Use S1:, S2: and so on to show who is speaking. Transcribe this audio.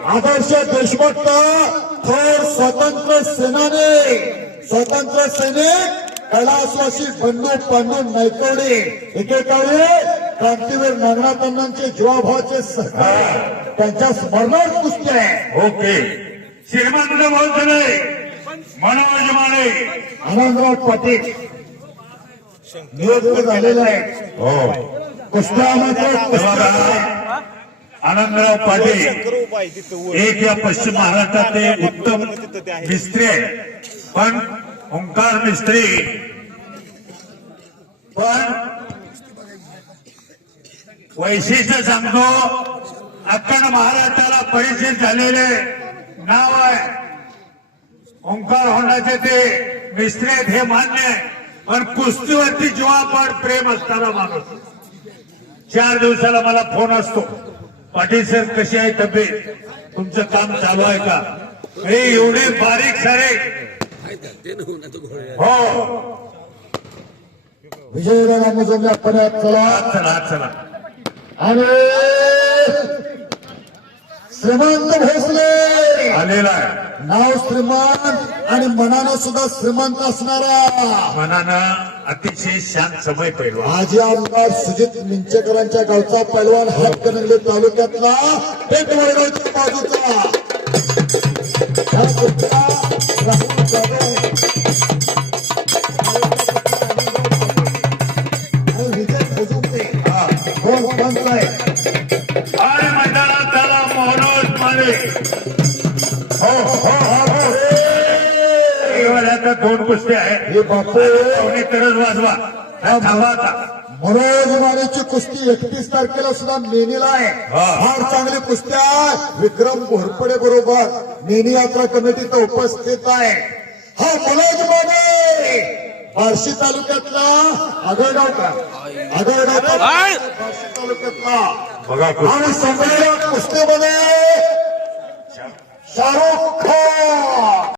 S1: आदर्श देशभक्त थोर स्वातंत्र्य सेनानी स्वातंत्र्य सैनिक कैलासवासी बंडू पांडू नायकवडे एकेकाळी क्रांतीवीर नागनाथ अण्णांचे जीवाभावाचे सहकार त्यांच्या स्मरणात कुस्ती आहे.
S2: ओके. श्रीमंत बहुत झाले मनोज माने
S1: आनंदराव पाटील. नियुक्त झालेला आहे
S2: हो.
S1: कुस्त्या आहे.
S2: आनंदराव पाटील एक या पश्चिम महाराष्ट्रातले उत्तम मिस्त्री आहे पण ओंकार मिस्त्री पण वैशिष्ट्य सांगतो अखंड महाराष्ट्राला परिचित झालेले नाव आहे. ओंकार होण्याचे ते मिस्त्री आहेत हे मान्य आहे. पण कुस्तीवरती जीवापाड प्रेम असणारा माणूस. चार दिवसाला मला फोन असतो. पाटील सर कशी आहे तब्येत? तुमचं काम चालू आहे का? हे एवढे बारीक सारे. हो.
S1: विजयदादा मुजुमल्या पुण्यात चला.
S2: चला चला
S1: आणि श्रीमंत भोसले.
S2: आलेला आहे.
S1: नाव श्रीमंत आणि मनानं सुद्धा श्रीमंत असणारा
S2: मनानं अतिशय शांत समय पैलवा
S1: माजी आमदार सुजित मिंचेकरांच्या गावचा पैलवान हातकणंगले तालुक्यातला पेठ वडगावच्या बाजूचा. हा कुत्रा राहुल जाधव. आणि विजय मुजुमले दोन पंच आहेत
S2: आणि मैदानात त्याला मनोज माने. आता दोन कुस्त्या आहेत.
S1: हे बापू
S2: कोणी तरच वाजवा. हा, थांबा आता.
S1: मनोज मानेची कुस्ती एकतीस तारखेला सुद्धा मेनीला आहे.
S2: हा.
S1: फार चांगली कुस्ती आहे. विक्रम घोरपडे बरोबर मेनी यात्रा कमिटीत उपस्थित आहे. हा मनोज माने बार्शी तालुक्यातला आगळगाव का आगळगाव बार्शी तालुक्यातला.
S2: बघा कुस्ती.
S1: आणि संघाच्या कुस्तीमध्ये शाहरुख खान